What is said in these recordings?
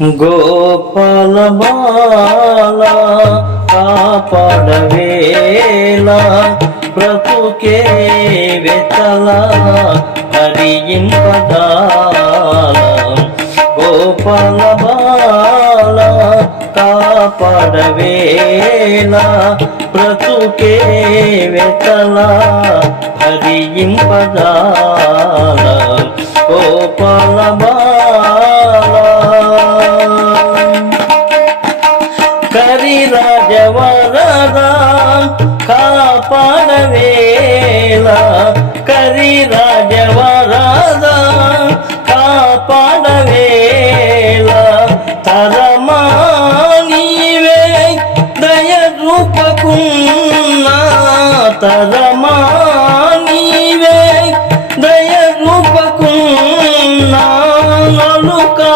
గోపాల బాల కాపాడవేళ బ్రతుకే వెతల హరింపదాల గోపాల బాల కాపాడవేళ బ్రతుకే వెతల హరింపదాల గోపాల కరిరాజవరదా కాపాడవేళ కరిరాజవరదా కాపాడవేళ తరమా నీవే దయ రూపకున్నా తరమా నీవే దయ రూపకున్నా నలుకా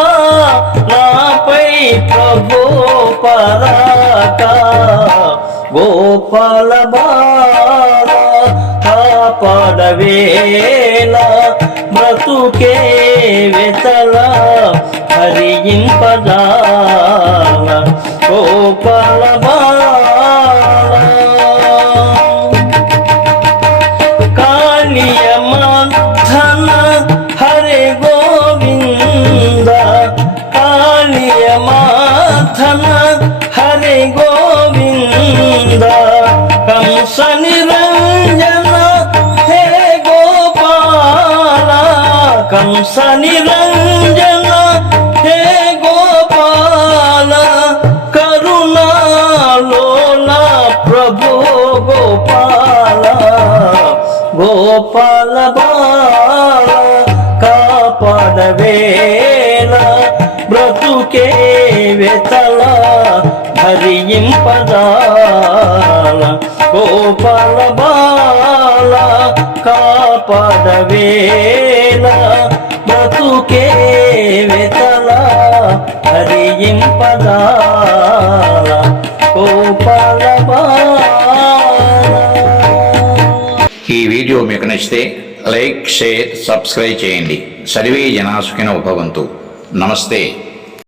నాపై ప్రభు పరాక గోపాల బాల కాపాడవేళ బ్రతుకే వెతల హరింపదాల గోపాల బాల కాళియమర్ధన హరే గోవింద కాళియమర్ధన హరే గోవింద కంస నిరంజన హే గోపాల కంస నిరంజన హే గోపాల కరుణాలోల ప్రభు గోపాల గోపాల బాల కాపాడవేళ బ్రతుకే వెతల హరింపదాల గోపాల బాల కాపాడవేళ బ్రతుకే వెతల హరింపదాల గోపాల బాల. ఈ వీడియో మీకు నచ్చితే లైక్, షేర్, సబ్స్క్రైబ్ చేయండి. సర్వే జనా సుఖినో భవంతు. నమస్తే.